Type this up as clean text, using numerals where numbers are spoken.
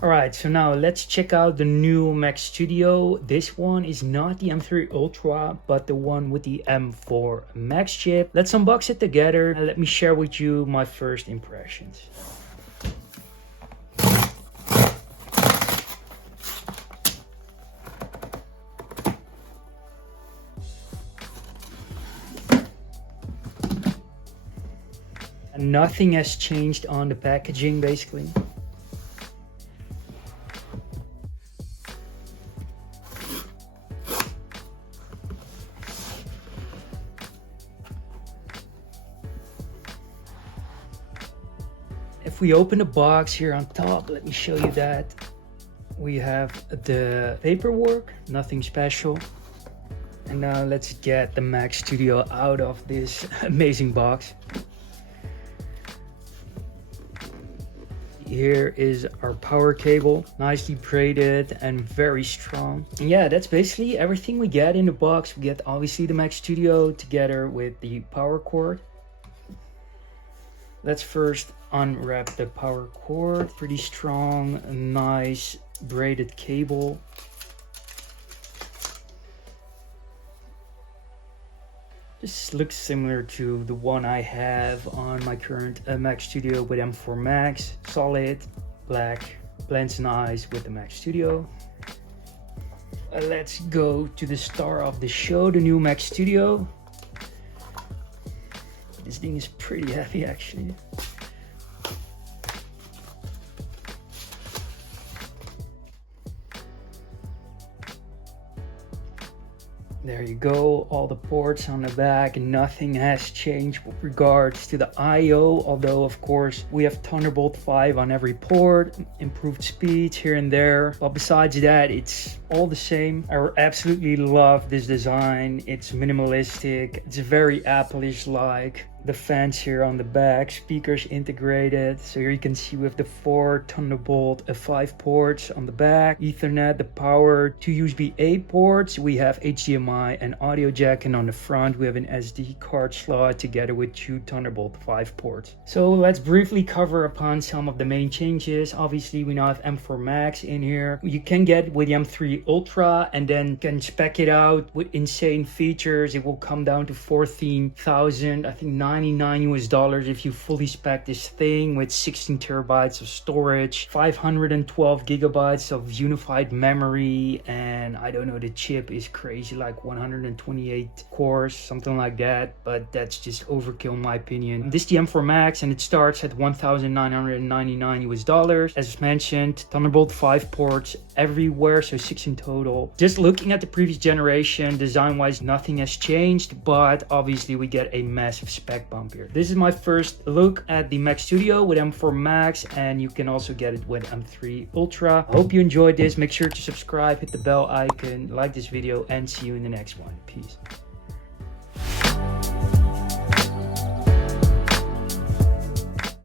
Alright, so now let's check out the new Mac Studio. This one is not the M3 Ultra, but the one with the M4 Max chip. Let's unbox it together and let me share with you my first impressions. And nothing has changed on the packaging basically. If we open the box here on top, let me show you that. We have the paperwork, nothing special. And now let's get the Mac Studio out of this amazing box. Here is our power cable, nicely braided and very strong. And yeah, that's basically everything we get in the box. We get obviously the Mac Studio together with the power cord. Let's first unwrap the power cord. Pretty strong, nice braided cable. This looks similar to the one I have on my current Mac Studio with M4 Max. Solid, black, blends nice with the Mac Studio. Let's go to the star of the show, the new Mac Studio. This thing is pretty heavy actually. There you go, all the ports on the back. Nothing has changed with regards to the I/O, although of course we have Thunderbolt 5 on every port, improved speeds here and there, but besides that it's all the same. I absolutely love this design. It's minimalistic, it's very Apple-ish like. The fans here on the back, speakers integrated, so here you can see with the 4 Thunderbolt 5 ports on the back, Ethernet, the power, 2 USB-A ports, we have HDMI and audio jack, and on the front we have an SD card slot together with 2 Thunderbolt 5 ports. So let's briefly cover upon some of the main changes. Obviously we now have M4 Max in here. You can get with the M3 Ultra and then can spec it out with insane features. It will come down to 14,000, I think $99 if you fully spec this thing with 16 terabytes of storage, 512 gigabytes of unified memory, and I don't know, the chip is crazy, like 128 cores, something like that, but that's just overkill in my opinion. This is the M4 Max and it starts at $1,999. As mentioned, Thunderbolt 5 ports everywhere, so 6 in total. Just looking at the previous generation, design wise nothing has changed, but obviously we get a massive spec bump here. This is my first look at the Mac Studio with M4 Max, and you can also get it with M3 Ultra. I hope you enjoyed this. Make sure to subscribe, hit the bell icon, like this video, and see you in the next one. Peace.